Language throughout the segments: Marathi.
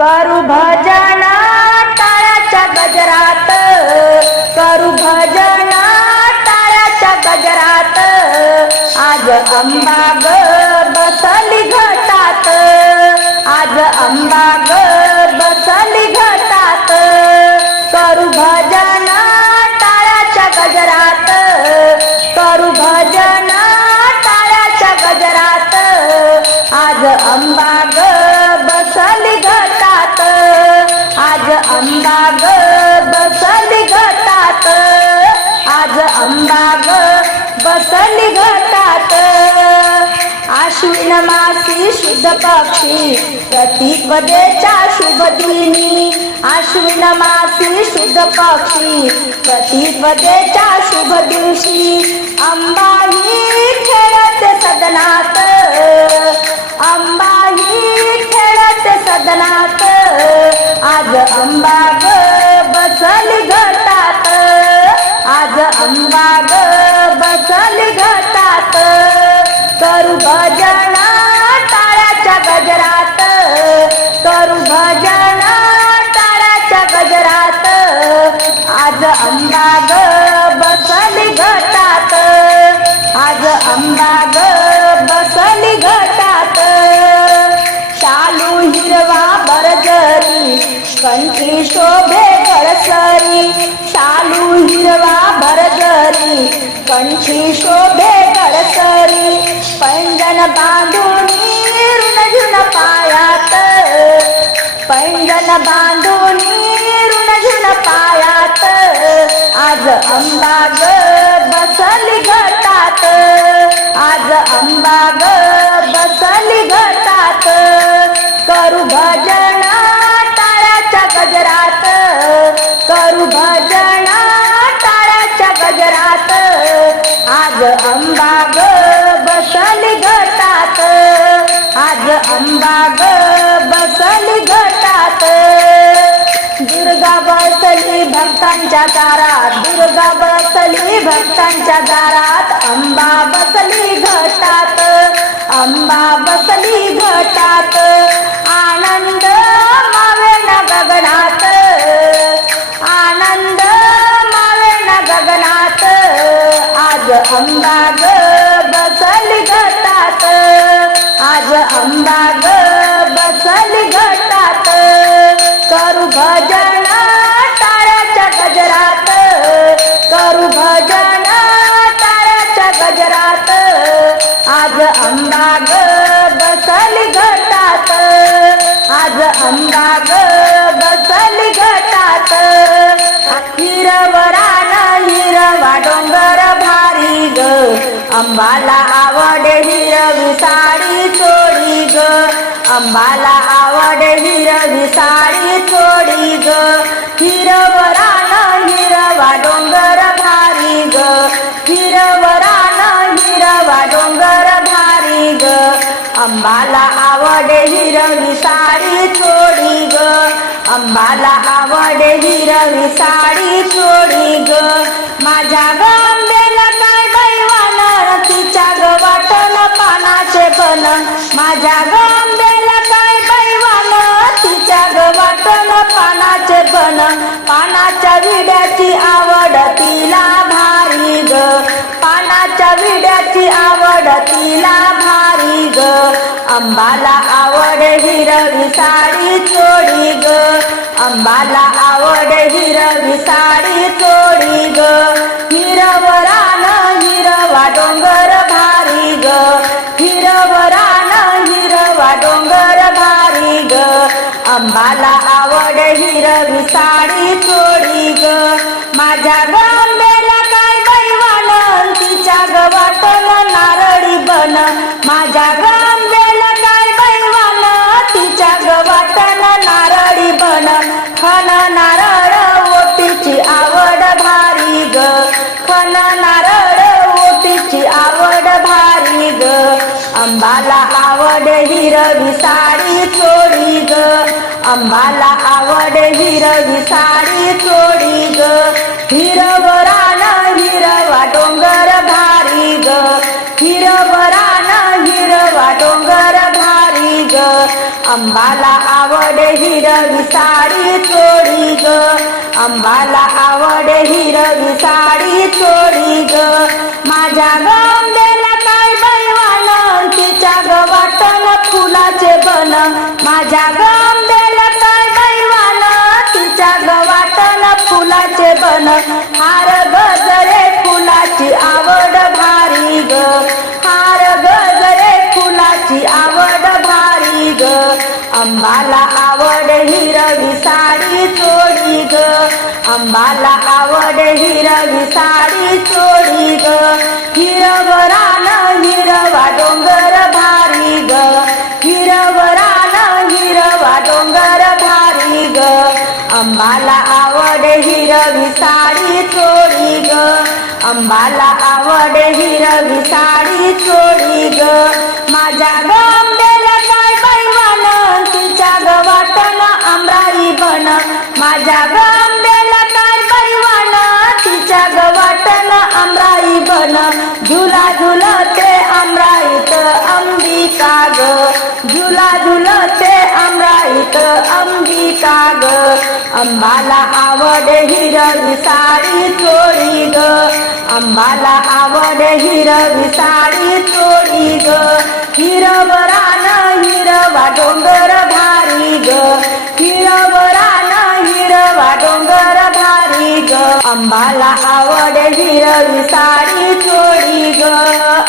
करू भजन टाळ्याच्या गजरात, करू भजन टाळ्याच्या गजरात, आज अंबा ग बसली घटात, आज अंबा ग बसली घटात, करू भजन टाळ्याच्या गजरात, करू भजन टाळ्याच्या गजरात, आज अंबा ग बसली घटात, आज अंबा ग बसली घटात, आज अंबा ग बसली घटात. आश्विन मासी शुद्ध पक्षी प्रतिपदेच्या शुभ दिनी, आश्विन मासी शुद्ध पक्षी प्रतिपदेच्या शुभ दिवशी, अंबा ही खेळते सदनात, अंबा ही खेळते सदनात, आज अंबा ग बसली घटात, आज अंबा ग बसली घटात, करू भजन टाळ्याच्या गजरात, करू भजन टाळ्याच्या गजरात, आज अंबा ग बसली घटात, आज अंबा ग बसली घटात. शालू हिरवा बरजरी कंठी शोभे गळसरी, शालू हिरवा बरजरी कंठी शोभे गळसरी, पैंजण बांधून ऋण पायात, पैंजण बांधून ऋण पायात, आज अंबा ग बसली घटात, आज अंबा ग बसली घटात, करू भजन टाळ्याच्या गजरात, करू भजन टाळ्याच्या गजरात, आज अंबा ग बसली घटात, आज अंबा ग बसली घटात. दुर्गा बसली भक्तांच्या दारात, दुर्गा बसली भक्तांच्या दारात, अंबा बसली घटात, अंबा बसली घटात, आनंद मावेना गगनात, आनंद मावेना गगनात, आज अंबा ग बसली घटात, आज अंबा ग बसली घटात, करू भजन टाळ्याच्या गजरात, करू भजन टाळ्याच्या गजरात, आज अंबा ग बसली घटात, आज अंबा ग बसली घटात. हिरवरान हिरवा डोंगर भारी ग, अंबाला आवडे हिरवी साडी चोळी ग, अंबाला आवडे हिरवी साडी चोळी ग, हिरवरान हिरवा डोंगर भारी ग, हिरवरान हिरवा डोंगर भारी ग, अंबाला आवडे हिरवी साडी चोळी ग, अंबाला आवडे हिरवी साडी चोळी ग, माझ्या गंबेला काय बैवान तिच्या ग वाटण पानाचे बन, माझ्या गंबेला काय बैवान तिच्या ग वाटण पानाचे बन, पानाच्या विड्याची आवड तिला भारी ग, पानाच्या विड्याची आवड तिला भारी ग, अंबाला आवड हिरवी साडी चोळी ग, अंबाला आवड हिरवी साडी चोळी ग, हिरवरान हिरवा डोंगर भारी ग, हिरवरान हिरवा डोंगर भारी ग, अंबाला आवड हिरवी साडी चोळी ग, माझ्या गंबेला काय बैवान तिच्या ग वाटण नारळी बन, माझ्या गंबेला काय बैवान तिच्या ग वाटण नारळी बन, खन नारळ ओटीची आवड भारी ग, खन नारळ ओटीची आवड भारी ग, अंबाला आवड हिरवी साडी चोळी ग, अंबाला आवड हिरवी साडी चोळी ग, हिरवरान हिरवा डोंगर भारी ग, हिरवरान हिरवा डोंगर भारी ग, अंबाला आवडे हिरवी साडी चोळी ग, अंबाला आवडे हिरवी साडी चोळी ग. माझ्या गंबेला काय बैवान, तिच्या ग वाटण फुलाचे बन. माझ्या गंबेला काय बैवान, तिच्या ग वाटण फुलाचे बन. हार गजरे फुलाची आवड भारी ग, हार गजरे फुलाची आवड भारी ग. अंबाला आवड हिरवी साडी चोळी ग, अंबाला आवड हिरवी साडी चोळी ग. हिरवं रान हिरवा डोंगर भारी ग, हिरवं रान हिरवा डोंगर भारी ग. अंबाला आवड हिरवी साडी चोळी ग, अंबाला आवड हिरवी साडी चोळी ग. माझ्या गंबेला काय बैवान, तिच्या ग वाटण आमराई बन. माझ्या गंबेला काय बैवान, तिच्या ग वाटण आमराई बन. झुला झुलते आमराईत अंबिका ग, झुला झुलते आमराईत अंबिका ग. अंबाला आवड हिरवी साडी चोळी ग, अंबाला आवड हिरवी साडी चोळी ग. हिरवं रान हिरवा डोंगर भारी ग, हिरवं रान हिरवा डोंगर भारी ग. अंबाला आवड हिरवी साडी चोळी ग,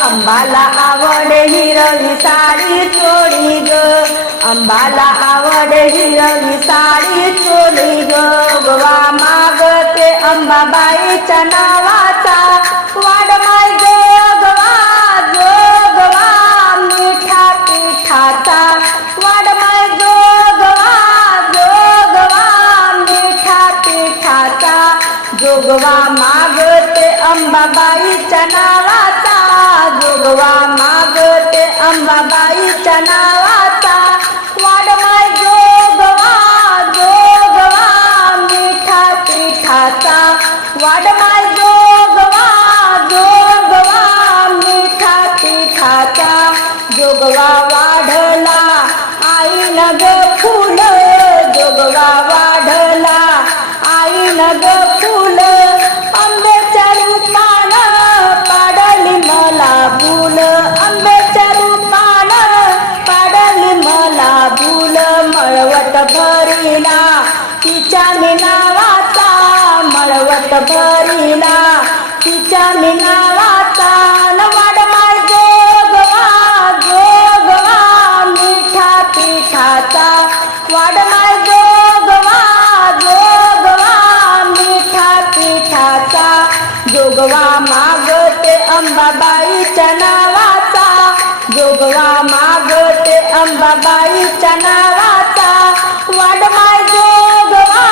अंबाला आवड हिरवी साडी चोळी ग, अंबाला आवड हिरवी साडी चोळी ग. जोगवा मागते अंबाबाईच्या नावाचा, वाढ माय जोगवा जोगवा मिठा पिठाचा. वाढ माय जोगवा जोगवा मिठा पिठाचा. जोगवा मागते अंबाबाईच्या नावाचा, जोगवा मागते अंबाबाईच्या नावाचा. वाढ माय जोगवा जोगवा मिठा पिठाचा. वाढ माय जोगवा जोगवा मिठा पिठाचा. जोगवा वाढला आईन ग फुल, जोगवा वाढला आईन ग फुल. आंब्याच्या रूपान पाडली मला भूल, आंब्याच्या रूपान पाडली मला भूल. मळवट भरीला तिच्या मी नावाचा, मळवट भरीला तिच्या मी नावाचा. वाढ माय जोगवा जोगवा मिठा पिठाचा. वाढ माय जोगवा जोगवा मिठा पिठाचा. जोगवा मागते अंबाबाईच्या नावाचा, जोगवा मागते अंबाबाईच्या नावाचा. वाढ माय जोगवा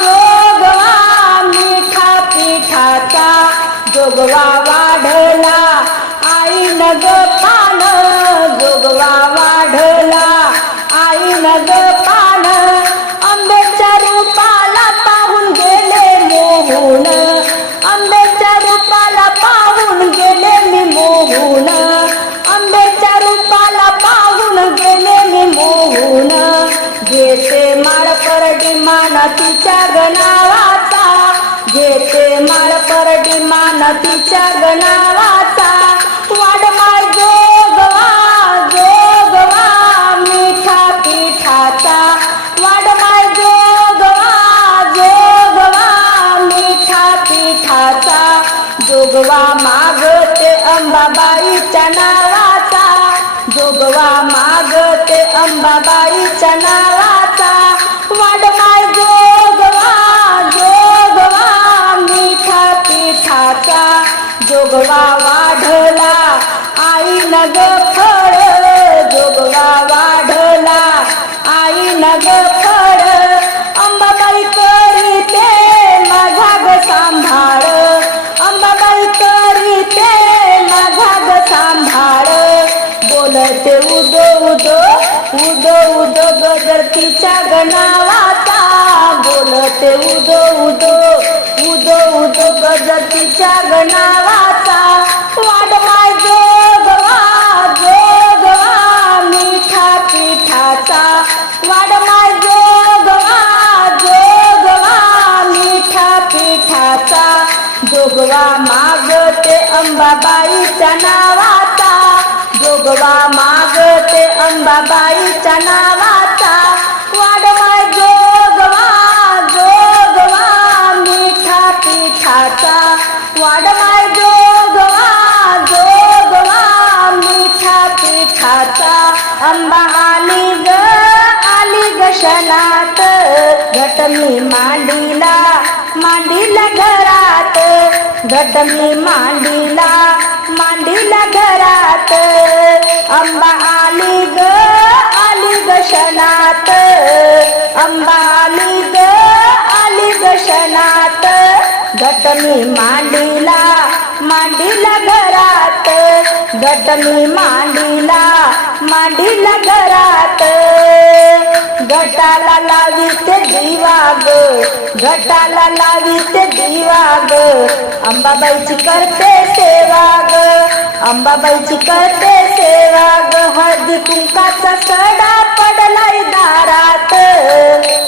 जोगवा मिठा पिठाचा. जोगवा वाढला आईन ग पान, जोगवा वाढला आईन ग पान. आंब्याच्या रूपाला पाहून गेले मोहून, आंब्याच्या रूपाला पाहून गेले मी मोहून, आंब्याच्या रूपाला पाहून गेले मी मोहून. घेते माळ परडी मान तिच्या गणावाचा, घेते माळ परडी मान तिच्या गणावाचा. वाढ माय जोगवा जोगवा मिठा पिठाचा. वाढ माय जोगवा जोगवा मिठा पिठाचा. जोगवा मागते अंबाबाईच्या नावाचा, जोगवा मागते अंबाबाईच्या नावाचा. वाढ माय जोगवा जोगवा मिठा पिठाचा. जोगवा वाढला आईन ग फळ, जोगवा वाढला आईन ग फळ. अंबाबाई करीते माझा ग सांभाळ, अंबाबाई करीते माझा ग सांभाळ. बोलते उदो उदो उदो उदो गजर तिच्या गणावाचा, बोलते उदो उदो उदो उदो गजर तिच्या गणावाचा. वाढ माय जोगवा जोगवा मिठा पिठाचा. जोगवा मागते अंबाबाईच्या नावाचा, जोगवा मागते अंबाबाईच्या नावाचा, वाढवाय जोगवा जोगवा मिठा पिठाचा, वाढवाय जोगवा जोगवा मिठा पिठाचा, अंबा आली ग आली ग क्षणात, घट मी मांडीला मांडीला घरात, घट मी मांडीला मांडीला घरात, अंबा आली ग क्षणात, अंबा आली ग क्षणात, घट मी मांडीला मांडीला घरात, घट मी मांडीला मांडीला घरात, घटाला लावीते दिवा ग, घटाला लावीते दिवा ग, अंबाबाईची करते सेवा ग, अंबाबाईची करते सेवा ग, हळदी कुंकाचा सडा पडलाय दारात,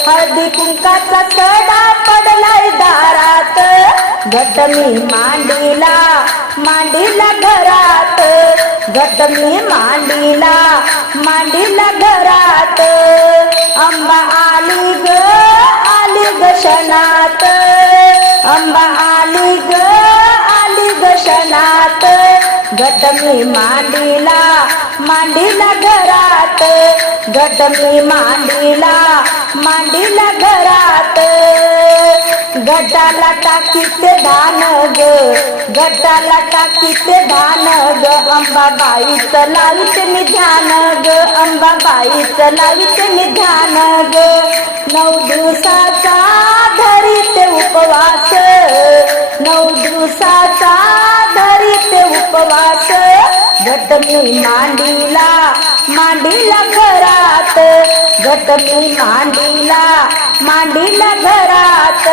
हळदी कुंकाचा सडा पडलाय दारात, घट मी मांडीला मांडीला घरात, घट मी मांडीला मांडीला घरात, अंबा आली ग क्षणात, अंबा आली ग क्षणात, घट मी मांडीला मांडीला घरात, घट मी मांडीला मांडीला घरात, घटाला टाकीते धान ग, घटाला टाकीते धान ग, अंबाबाईचं लाविते मी ध्यान ग, अंबाबाईचं लाविते मी ध्यान ग, 9 दिवसाचा धरीते उपवास, 9 दिवसाचा धरीते उपवास, घट मी मांडीला मांडीला घरात, घट मी मांडीला मांडीला घरात,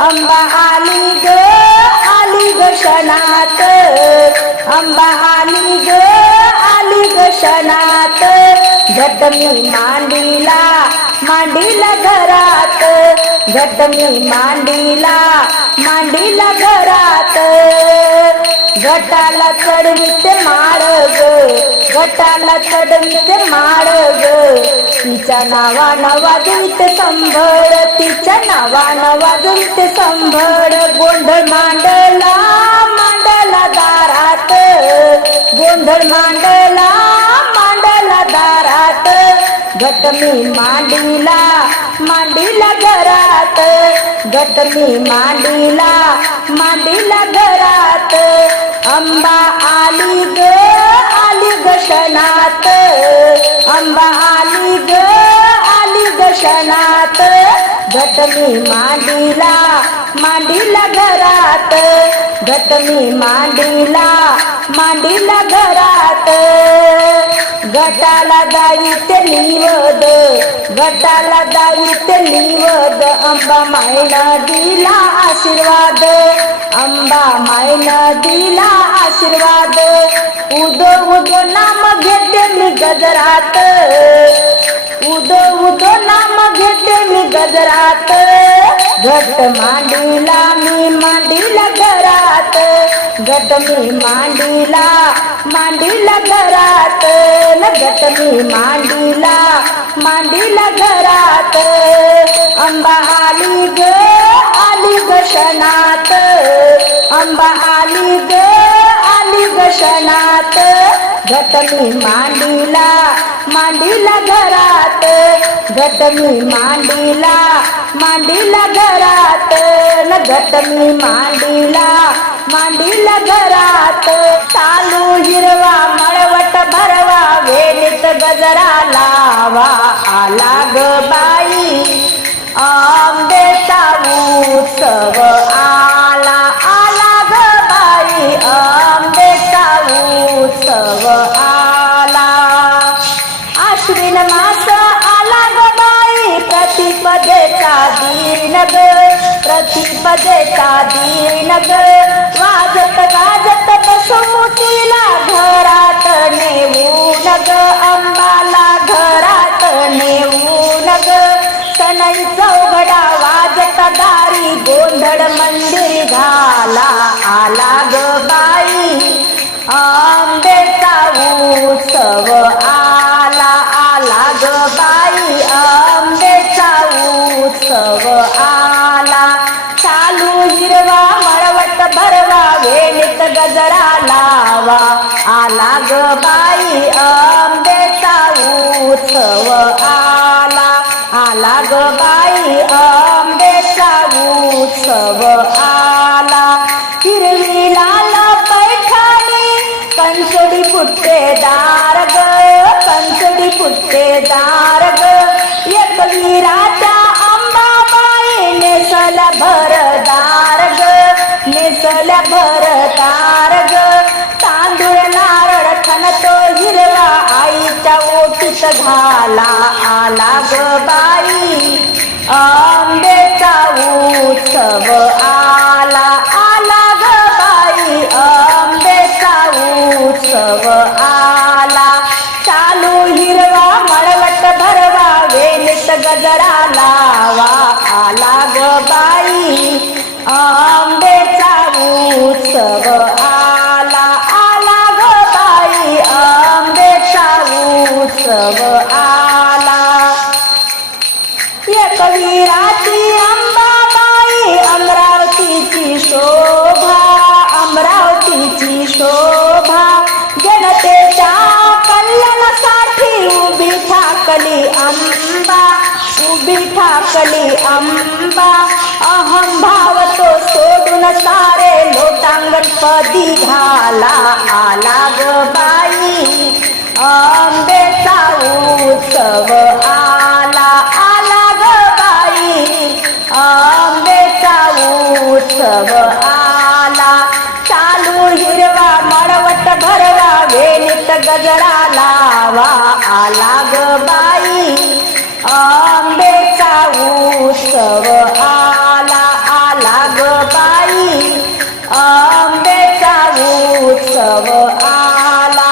अंबा आली ग क्षणात, अंबा आली ग क्षणात, घट मी मांडीला मांडीला घरात, घट मी मांडीला मांडीला घरात, घटाला चढविते माळ ग, घटाला चढविते माळ ग, तिच्या नावानं वाजविते संभळ, तिच्या नावानं वाजविते संभळ, गोंधळ मांडला मांडला दारात, गोंधळ मांडला मांडला दारात, घट मी मांडीला मांडीला घरात, घट मी मांडीला मांडीला घरात, अंबा आली ग क्षणात, अंबा आली ग क्षणात, घट मी मांडीला मांडीला घरात, घट मी मांडीला मांडीला घरात, घटाला दाविते निवद, घटाला दाविते निवद, अंबा मायनं दिला आशीर्वाद, अंबा मायनं दिला आशीर्वाद, उदो उदो नाम घेते मी गजरात, उदो उदो नाम घेते मी गजरात, घट मांडीला मी मांडीला घरात, घट मी मांडीला मांडीला घरात, घट मी मांडीला मांडीला घरात, अंबा आली ग क्षणात, अंबा आली ग क्षणात, घट मी मांडीला मांडीला घरात, घट मी मांडीला मांडीला घरात, घट मी मांडीला मांडीला घरात, चालू हिरवा मळवट भरवा, वेलीत गजरा लावा, आला ग बाई आंब्याचा उत्सव, आला आला ग बाई आंब्याचा उत्सव आला, आश्विन मास आला ग बाई प्रतिपदेचा दिन ग, प्रतिपदेचा दिन ग, वाजत गाजत बसमुटीला घरात नेऊन ग, अंबाला घरात नेऊन ग, सनई चौघडा वाजत दारी, गोंधळ मंदिर घाला आला ग बाई आंब्याचा उत्सव आला आला ग बाई आंब्याचा उत्सव आला चालू हिरवा मळवट भरवा वेणीत गजरा लावा आला ग बाई आंब्याचा उत्सव आला आला ग बाई आंब्याचा उत्सव आला हिरवी लाल पैठणी कंसोडी फुट्टेदार ग कंसोडी फुट्टेदार ग एकवीराच्या अंबाबाई नेसल्या भरदार ग नेसल्या भरदार ग तांदूळ नारळ खणतो हिरवा आईच्या ओटीत घाला आला ग बाई आंब्याचा उत्सव आला आला ग बाई आंब्याचा उत्सव आला चालू हिरवा मळवट भरवा वेणीत गजरा लावा आला ग बाई आंब्याचा उत्सव आला आला ग बाई आंब्याचा उत्सव आला एकवीराची अंबाबाई अमरावतीची शोभा अमरावतीची शोभा जनतेच्या कल्याणासाठी उभी ठाकली अंबा उभी ठाकली अंबा अहम भाव तो सोडून सारे लोटांगणपदी घाला आला ग बाई आंब्याचा उत्सव आला आला ग बाई आंब्याचा उत्सव आला चालू हिरवा मळवट भरवा वेणीत गजरा लावा आला ग बाई आंब्याचा उत्सव आला आला ग बाई आंब्याचा उत्सव आला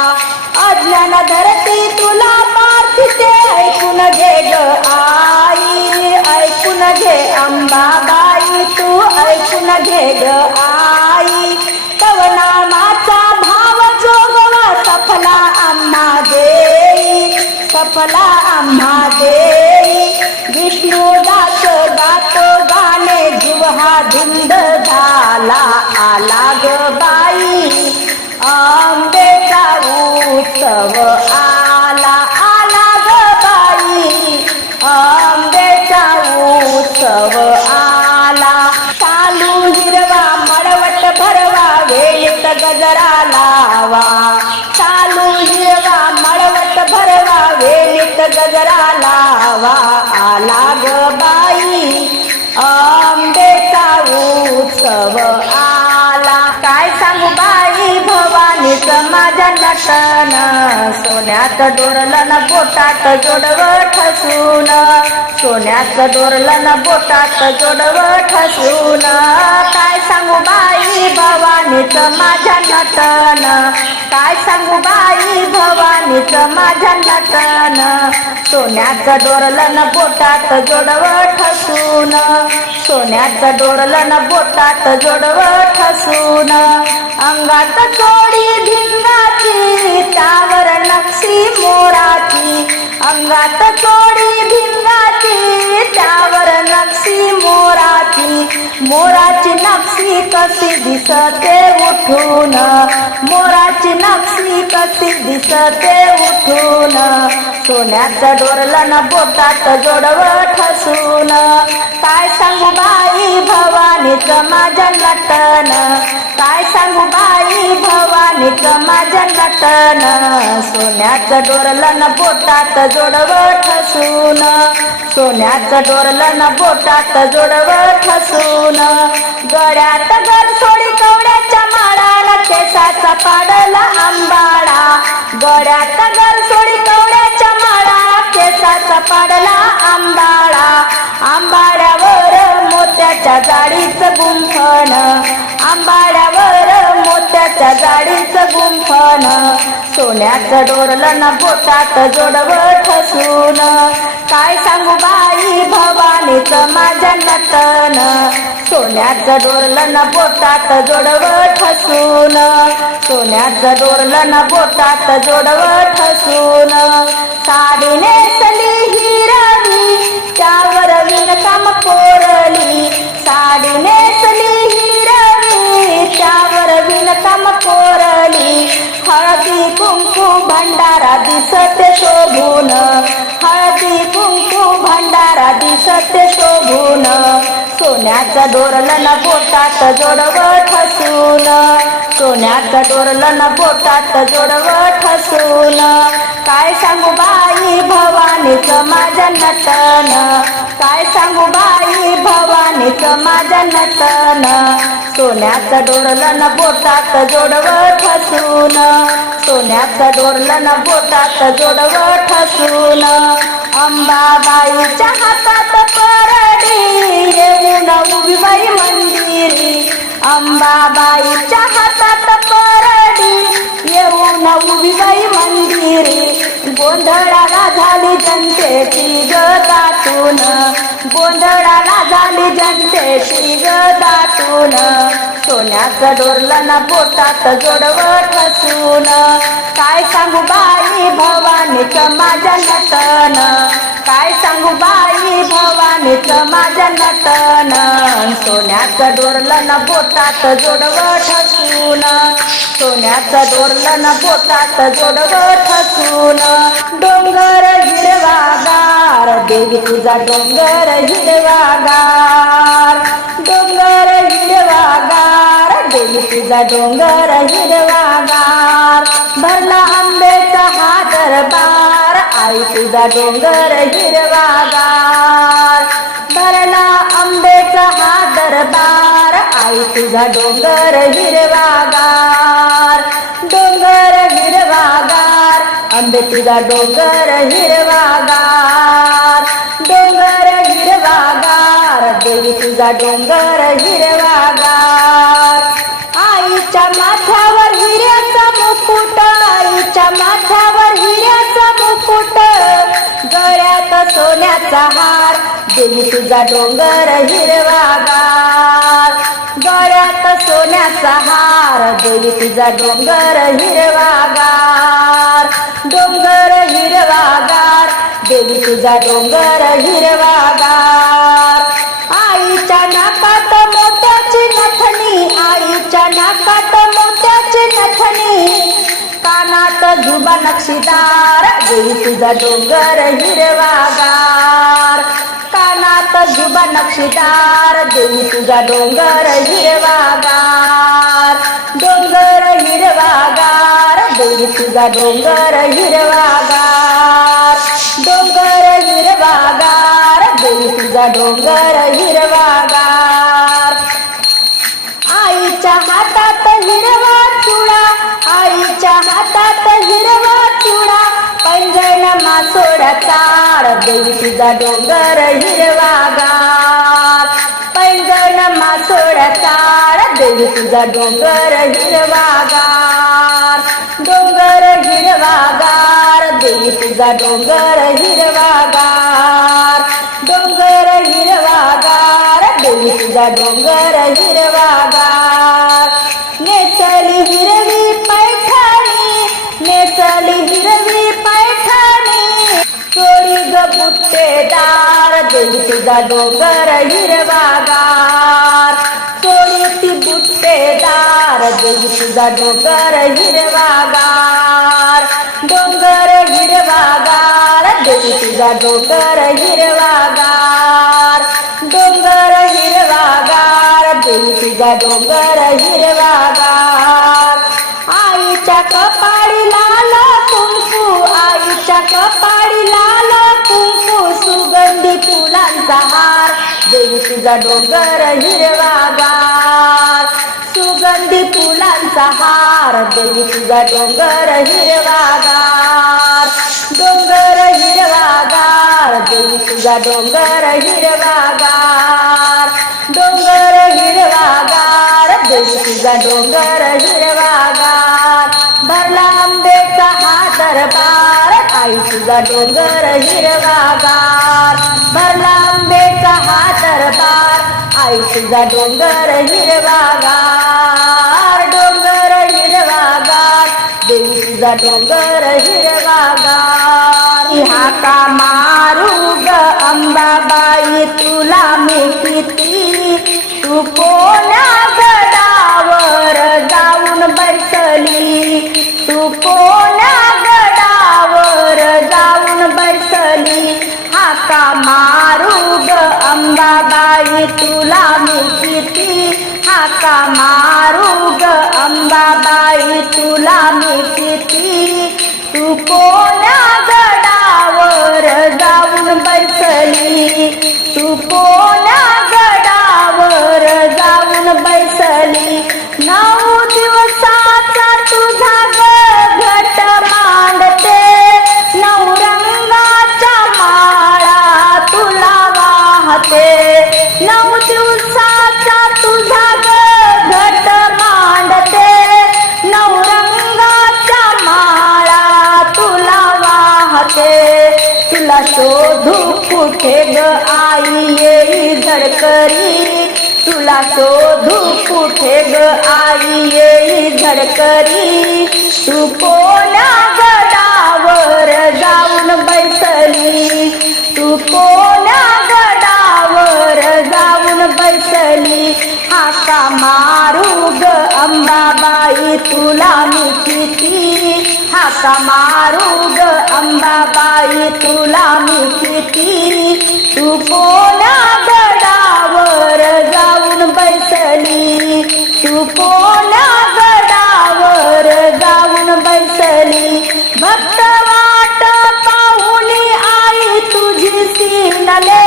अज्ञान धरती तुला पार्थिते ऐकून घे ग आई ऐकून घे अंबाबाई तू ऐकून घे ग आई तव नामाचा भाव जोगवा सफला आम्हा देई सफला आम्हा देई विष्णुदास गातो गाणे जीव हा धुंद झाला आला ग बाई आंब्याचा उत्सव आला आला ग बाई आंब्याचा उत्सव आला चालू हिरवा मळवट भरवा वेणीत गजरा लावा चालू हिरवा मळवट भरवा वेणीत गजरा लावा आला ग बाई आंब्याचा उत्सव आला काय सांगू बाई भवानीचं माझ्या नटन सोन्याचं डोरलं न बोटात जोडवं ठसून सोन्याचं डोरलं न बोटात जोडवं ठसून काय सांगू बाई भवानीचं माझ्या नटन काय सांगू बाई भवानीचं माझ्या नटन सोन्याचं डोरलं न बोटात जोडवं ठसून सोन्याचं डोरलं न बोटात जोडवं ठसून अंगात चोडी भिंगाची त्यावर नक्षी मोराची अंगात चोडी भिंगाची त्यावर नक्षी मोराची मोराची नक्षी कशी दिसते उठून मोराची नक्षी कशी दिसते उठून सोन्याचं डोरलं न बोटात जोडवं ठसून काय सांगू बाई भवानीचं माझ्या नटन काय सांगू बाई भवानीचं माझ्या नटन सोन्याचं डोरलं न बोटात जोडवं ठसून सोन्याचं डोरलं न बोटात जोडवं ठसून गळ्यात गरसोडी कवड्याच्या माळा केसाचा पाडला आंबाळा गळ्यात गरसोडी कवड्याच्या माळा केसाचा पाडला आंबाळा आंबाड्यावर मोत्याच्या जाळीचं गुंफण आंबाड्यावर मोत्याच्या जाळीचं गुंफण सोन्याचं डोरलं न बोटात जोडवं ठसून काय सांगू बाई भवानीचं माझ्या नटन सोन्याचं डोरलं न बोटात जोडवं ठसून, सोन्याचं डोरलं न बोटात जोडवं ठसून, साडी नेसली हिरवी त्यावर विणकाम कोरली, साडी नेसली हिरवी त्यावर विणकाम कोरली, हळदी कुंकू भंडारा दिसते शोभून, हळदी कुंकू भंडारा दिसते शोभून, सोन्याचं डोरलं न बोटात जोडवं ठसून, सोन्याचं डोरलं न बोटात जोडवं ठसून, काय सांगू बाई भवानीचं माझ्या नटन, काय सांगू बाई भवानीचं माझ्या नटन, सोन्याचं डोरलं न बोटात जोडवं ठसून, सोन्याचं डोरलं न बोटात जोडवं ठसून, अंबाबाईच्या हातात परडी येऊन उभी बाई मंदिरी, अंबाबाईच्या हातात परडी येऊन उभी बाई मंदिरी, गोंधळाला झाली जनतेची ग दाटून, गोंधळाला झाली जनतेची ग दाटून, सोन्याचं डोरलं न बोटात जोडवं ठसून, काय सांगू बाई भवानीचं माझ्या नटन, काय सांगू बाई भवानीचं माझ्या नटन, सोन्याचं डोरलं न बोटात जोडवं ठसून, सोन्याचं डोरलं न बोटात जोडवं ठसून, डोंगर हिरवागार देवी तुझा डोंगर हिरवागार, डोंगर हिरवागार देवी तुझा डोंगर हिरवागार, भरला आंबेचा हा दरबार आई तुझा डोंगर हिरवागार, भरला आंबेचा हा दरबार आई तुझा डोंगर हिरवागार, डोंगर हिरवागार आंबे तुझा डोंगर हिरवागार, डोंगर हिरवागार देवी तुझा डोंगर हिरवागार, आईच्या माथ्यावर हिऱ्याचा मुकुट, आईच्या माथ्यावर हिऱ्याचा मुकुट, गळ्यात सोन्याचा हार देवी तुझा डोंगर हिरवागार, गळ्यात सोन्याचा हार देवी तुझा डोंगर हिरवागार, डोंगर हिरवागार देवी तुझा डोंगर हिरवागार, आईच्या नाकात मोत्याची नथनी, आईच्या नाकात मोत्याची नथनी, कानात झुबा नक्षीदार देवी तुझा डोंगर हिरवागार, कानात झुबा नक्षीदार देवी तुझा डोंगर हिरवागार, डोंगर हिरवागार देवी तुझा डोंगर हिरवागार, डोंगर हिरवागार देवी तुझा डोंगर हिरवागार, आईच्या हातात हिरवा चुडा, आईच्या हातात हिरवा चुडा, पैंजण मासोळ्या तार देवी तुझा डोंगर हिरवागार, पैंजण मासोळ्या तार देवी तुझा डोंगर हिरवागार, डोंगर हिरवागार देवी तुझा डोंगर हिरवागार, डोंगर हिरवागार देवी तुझा डोंगर हिरवागार, नेसली हिरवी पैठणी, नेसली हिरवी पैठणी, चोळी ग बुट्टेदार देवी तुझा डोंगर हिरवागार, चोळी ती बुट्टेदार देवी तुझा डोंगर हिरवागार, डोंगर हिरवागार देवी तुझा डोंगर हिरवागार, डोंगर हिरवागार देवी तुझा डोंगर हिरवागार, आईच्या कपाळी लाल कुंकू, आईच्या कपाळी लाल कुंकू, सुगंधी फुलांचा हार देवी तुझा डोंगर हिरवागार, सुगंधी फुलांचा हार देवी तुझा डोंगर हिरवागार, डोंगर हिरवागार देवी तुझा डोंगर हिरवागार, डोंगर हिरवागार देवी तुझा डोंगर हिरवागार, भरला आंबेचा हा दरबार आई तुझा डोंगर हिरवागार, भरला आंबेचा हा दरबार आई तुझा डोंगर हिरवागार, डोंगर हिरवागार, देवी तुझा डोंगर हिरवागार. हाका मारू ग अंबाबाई तुला मी किती, तू कोण्या गडावर जाऊन बैसली, तू कोण्या गडावर जाऊन बैसली. हाका मारू ग अंबाबाई तुला मी किती, हाका मारू ग अंबाबाई तुला मी किती, तू कोण्या गडावर जाऊन बैसली, तू कोण्या गडावर जाऊन बैसली. 9 दिवसाचा तुझा घट मांडते, 9 रंगाच्या माळा तुला वाहते. 9 दिवसाचा तुझा घट मांडते, 9 रंगाच्या माळा तुला वाहते. तुला शोधू कुठे ग आई येई झडकरी, तुला शोधू कुठे ग आई येई झडकरी. तू कोण्या गडावर जाऊन बैसली, तू कोण्या गडावर जाऊन बैसली. हाका मारू ग अंबाबाई तुला मी किती, हाका मारू ग अंबाबाई तुला मी किती, तू कोण्या गडावर जाऊन बैसली, तू कोण्या गडावर जाऊन बैसली. भक्त वाट पाहुनी आई तुझी सीनले,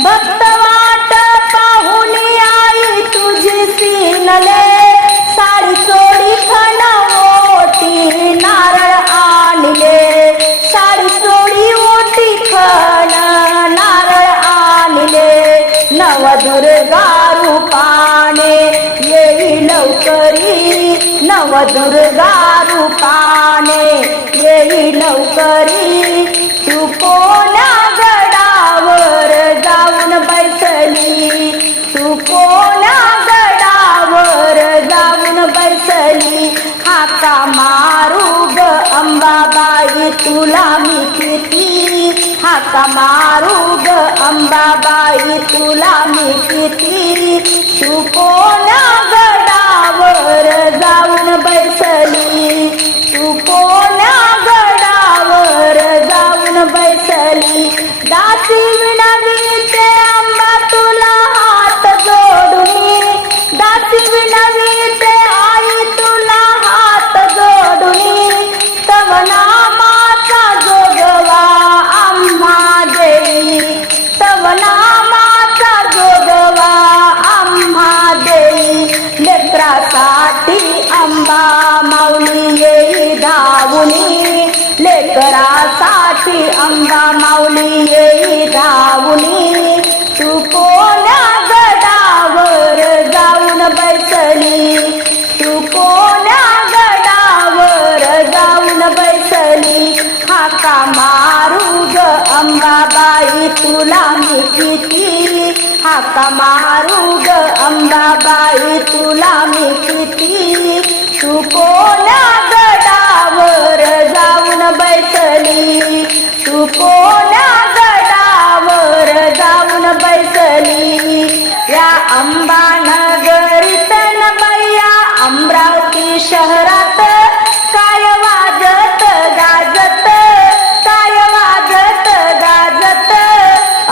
भक्त वाट पाहुनी आई तुझी सीनले. साडी चोळी खण ओटी नारळ आणले, साडी चोळी ओटी खण नारळ आणले. नवदुर्गा रूपाने येई लवकरी, नवदुर्गा रूपाने येई लवकरी. तू कोण्या गडावर जाऊन बैसली, तू कोण्या गडावर जाऊन बैसली. हाका मारू ग अंबाबाई तुला मी किती, हाका मारू ग अंबाबाई तुला मी किती, तू कोण्या गडावर जाऊन बैसली, तू कोण्या गडावर जाऊन बैसली. दासी विनवीते अंबा तुला हात जोडूनी, दासी विनवीते आई तुला हात जोडूनी. तव नामाचा जोगवा आम्हा देई, तव नामाचा जोगवा आम्हा देई. लेकरासाठी अंबा माऊली येई धावुनी, लेकरासाठी अंबा माऊली येई धावुनी. तू कोण्या गडावर जाऊन बैसली, तू कोण्या गडावर जाऊन बैसली. हाका मारू ग अंबाबाई तुला मी किती, हाका मारू ग अंबाबाई तुला मी किती, तू कोण्या गडावर जाऊन बैसली, तू कोण्या गडावर जाऊन बैसली. या अंबानगरीत मैया अमरावती शहरात काय वाजत गाजत, काय वाजत गाजत.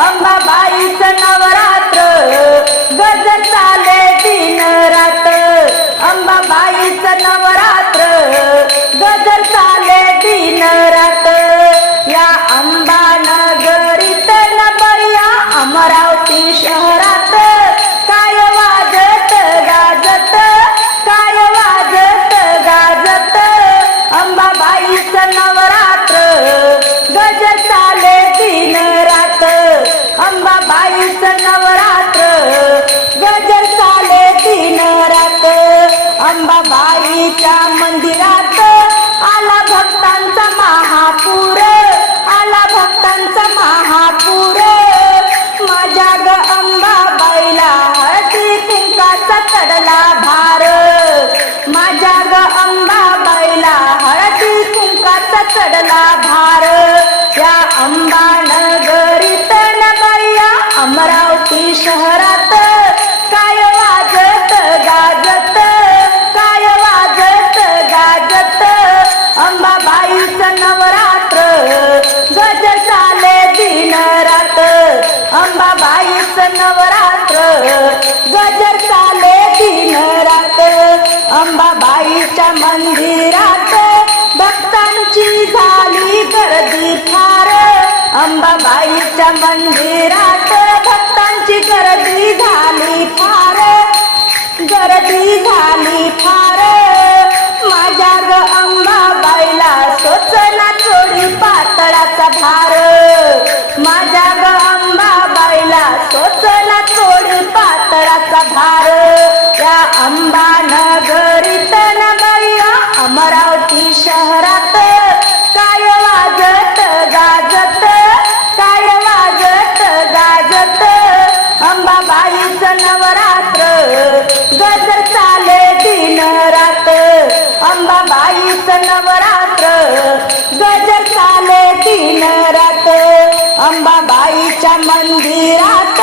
अंबाबाईचं नवरात्र गज चाले दिन रात, अंबाबाईचं नवरात्र गजर चाले दिन रात. या अंबानगरीत मैया अमरावती शहरात काय वाजत गाजत, काय वाजत गाजत. अंबाबाईचं नवरात्र गज चाले दिन रात, अंबाबाईचं नवरात्र गजर चाले दिन रात. अंबाबाईच्या मंदिरात आला भक्तांचा महापूर, आला भक्तांचा महापूर. माझ्या ग अंबाबाईला शहरात काय वाजत गाजत, काय वाजत गाजत, अंबाबाईचं नवरात्र गजर चाले दिन रात, अंबाबाईचं नवरात्र गजर चाले दिन रात, अंबाबाईच्या मंदिरात भक्तांची झाली गर्दी फार, अंबाबाईच्या मंदिरात भक्तांची गर्दी झाली फार, गर्दी झाली फार, माझ्या ग अंबाबाईला सोचना थोडी पातळाचा भार, माझ्या ग अंबाबाईला सोचना थोडी पातळाचा भार, या अंबानगरीत न मैया अमरावती शहरात काय वाजत गाजत, काय वाजत गाजत, अंबाबाईचं नवरात्र गजर चाले दिन रात, अंबाबाईचं नवरात्र गजर चाले दिन रात, अंबाबाईच्या मंदिरात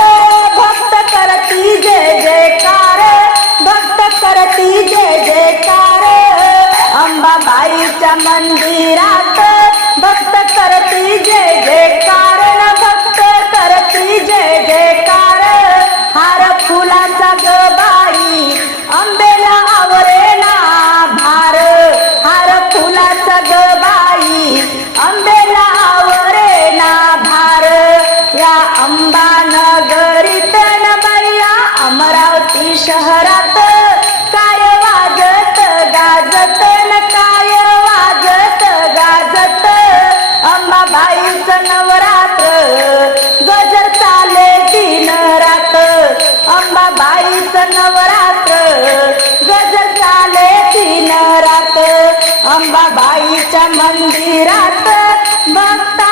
भक्त करती जय जयकार, भक्त करती जय जयकार, अंबाबाईच्या मंदिरात भक्त करती जय जयकार, भक्त करती जय जयकार, हार फुलाचा ग बाई अंबेला आवरे ना भार, हार फुलाचा ग बाई अंबेला आवरे ना भार, या अंबानगरीत न मैया अमरावती शहरात काय वाजत गाजत न, काय वाजत गाजत, अंबाबाईचं नवरात्र गजर चाले दिन रात, अंबाबाईचं नवरात्र गजर चाले दिन रात, अंबाबाईच्या मंदिरात भक्ता